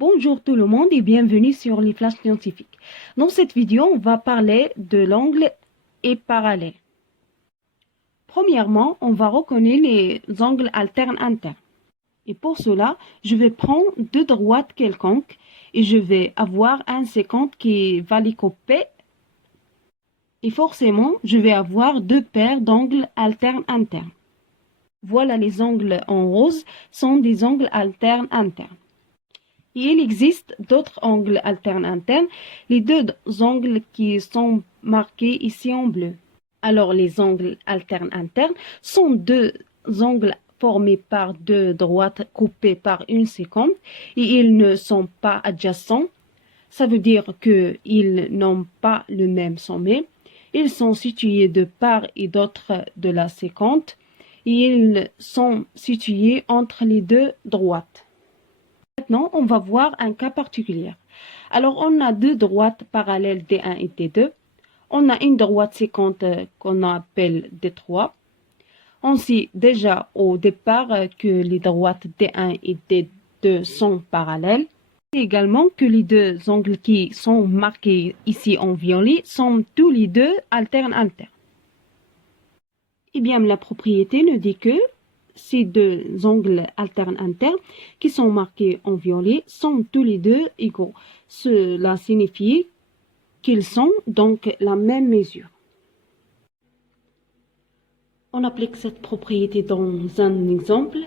Bonjour tout le monde et bienvenue sur les flashs scientifiques. Dans cette vidéo, on va parler de l'angle et parallèle. Premièrement, on va reconnaître les angles alternes internes. Et pour cela, je vais prendre deux droites quelconques et je vais avoir un séquente qui va les couper. Et forcément, je vais avoir deux paires d'angles alternes internes. Voilà, les angles en rose sont des angles alternes internes. Et il existe d'autres angles alternes internes, les deux angles qui sont marqués ici en bleu. Alors, les angles alternes internes sont deux angles formés par deux droites coupées par une séquence et ils ne sont pas adjacents. Ça veut dire qu'ils n'ont pas le même sommet. Ils sont situés de part et d'autre de la séquence et ils sont situés entre les deux droites. Maintenant, on va voir un cas particulier. Alors, on a deux droites parallèles D1 et D2. On a une droite séquente qu'on appelle D3. On sait déjà au départ que les droites D1 et D2 sont parallèles. Et également que les deux angles qui sont marqués ici en violet sont tous les deux alternes internes. Eh bien, la propriété nous dit que ces deux angles alternes internes qui sont marqués en violet sont tous les deux égaux. Cela signifie qu'ils sont donc la même mesure. On applique cette propriété dans un exemple.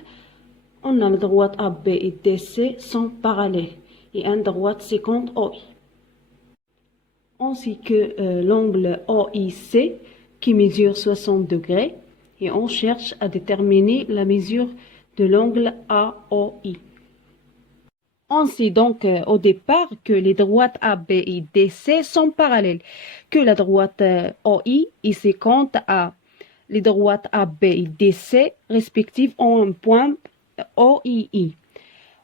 On a la droite AB et DC sont parallèles et une droite séquente OI. On sait que l'angle OIC qui mesure 60 degrés et on cherche à déterminer la mesure de l'angle AOI. On sait donc au départ que les droites AB et DC sont parallèles, que la droite OI est séquente à les droites AB et DC respectives ont un point OII.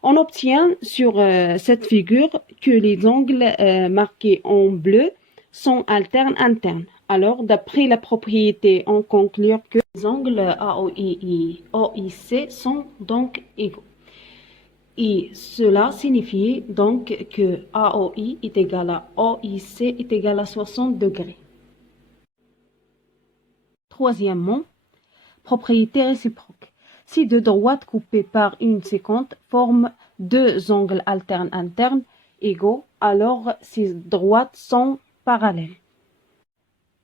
On obtient sur cette figure que les angles marqués en bleu sont alternes internes. Alors, d'après la propriété, on conclut que les angles AOI et OIC sont donc égaux. Et cela signifie donc que AOI est égal à OIC est égal à 60 degrés. Troisièmement, propriété réciproque. Si deux droites coupées par une séquence forment deux angles alternes internes égaux, alors ces droites sont parallèles.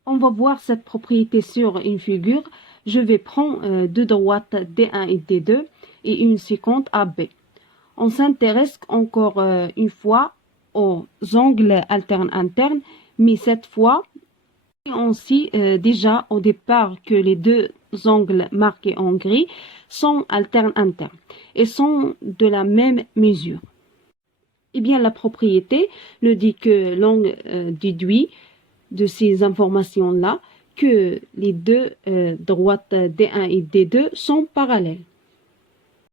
On va voir cette propriété sur une figure. Je vais prendre deux droites D1 et D2 et une séquence AB. On s'intéresse encore une fois aux angles alternes internes, mais cette fois, on sait déjà au départ que les deux angles marqués en gris sont alternes internes et sont de la même mesure. Eh bien, la propriété nous dit que l'on déduit de ces informations-là que les deux droites D1 et D2 sont parallèles.